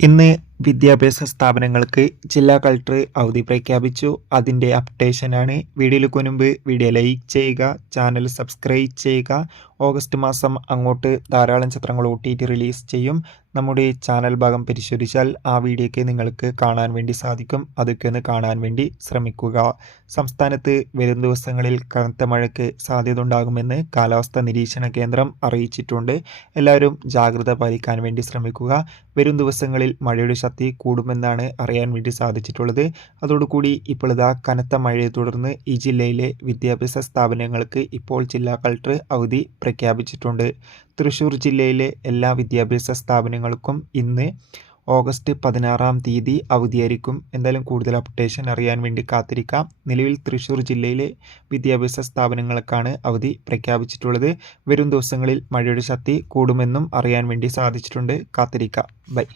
ഇന്ന് വിദ്യാഭ്യാസ സ്ഥാപനങ്ങൾക്ക് ജില്ലാ കളക്ടർ അവധി പ്രഖ്യാപിച്ചു. അതിൻ്റെ അപ്ഡേഷനാണ്. വീഡിയോയിലേക്ക് മുൻപ് വീഡിയോ ലൈക്ക് ചെയ്യുക, ചാനൽ സബ്സ്ക്രൈബ് ചെയ്യുക. ഓഗസ്റ്റ് മാസം അങ്ങോട്ട് ധാരാളം ചിത്രങ്ങൾ OTT റിലീസ് ചെയ്യും. നമ്മുടെ ചാനൽ ഭാഗം പരിശോധിച്ചാൽ ആ വീഡിയോയ്ക്ക് നിങ്ങൾക്ക് കാണാൻ വേണ്ടി സാധിക്കും. അതൊക്കെ ഒന്ന് കാണാൻ വേണ്ടി ശ്രമിക്കുക. സംസ്ഥാനത്ത് വരും ദിവസങ്ങളിൽ കനത്ത മഴയ്ക്ക് സാധ്യത ഉണ്ടാകുമെന്ന് കാലാവസ്ഥാ നിരീക്ഷണ കേന്ദ്രം അറിയിച്ചിട്ടുണ്ട്. എല്ലാവരും ജാഗ്രത പാലിക്കാൻ വേണ്ടി ശ്രമിക്കുക. വരും ദിവസങ്ങളിൽ മഴയുടെ ശക്തി കൂടുമെന്നാണ് അറിയാൻ വേണ്ടി സാധിച്ചിട്ടുള്ളത്. അതോടുകൂടി ഇപ്പോൾ കനത്ത മഴയെ തുടർന്ന് ഈ ജില്ലയിലെ വിദ്യാഭ്യാസ സ്ഥാപനങ്ങൾക്ക് ഇപ്പോൾ ജില്ലാ കളക്ടർ അവധി പ്രഖ്യാപിച്ചിട്ടുണ്ട്. തൃശ്ശൂർ ജില്ലയിലെ എല്ലാ വിദ്യാഭ്യാസ സ്ഥാപനങ്ങൾക്കും ഇന്ന് ഓഗസ്റ്റ് 16-ാം തീയതി അവധിയായിരിക്കും. എന്തായാലും കൂടുതൽ അപ്ഡേഷൻ അറിയാൻ വേണ്ടി കാത്തിരിക്കാം. നിലവിൽ തൃശ്ശൂർ ജില്ലയിലെ വിദ്യാഭ്യാസ സ്ഥാപനങ്ങൾക്കാണ് അവധി പ്രഖ്യാപിച്ചിട്ടുള്ളത്. വരും ദിവസങ്ങളിൽ മഴയുടെ ശക്തി കൂടുമെന്നും അറിയാൻ വേണ്ടി സാധിച്ചിട്ടുണ്ട്. കാത്തിരിക്കാം. ബൈ.